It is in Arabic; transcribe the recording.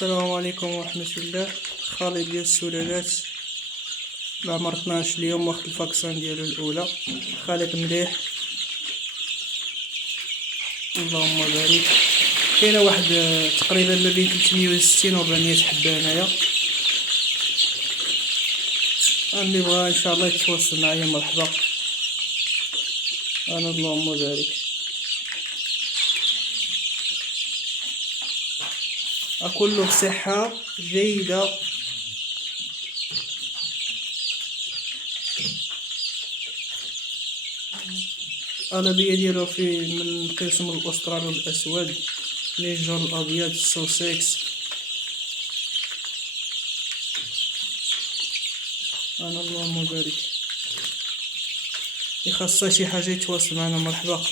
السلام عليكم ورحمة الله. خالد ديال السلالات العمر 12 اليوم، واخد الفاكسان ديالو الأولى. خالق مليح اللهم بارك. كاينه واحد تقريبا ما بين 360 و 400 حبه هنايا. اللي بغا ان شاء الله يتواصل معايا مرحبا. انا اللهم بارك. كله بصحة جيدة. الأغلبية ديالو في من قسم الأسترالي الأسود، نيجر الأبيض، السوسكس. أنا اللهم بارك. يخصها شي حاجة يتواصل معنا مرحبا.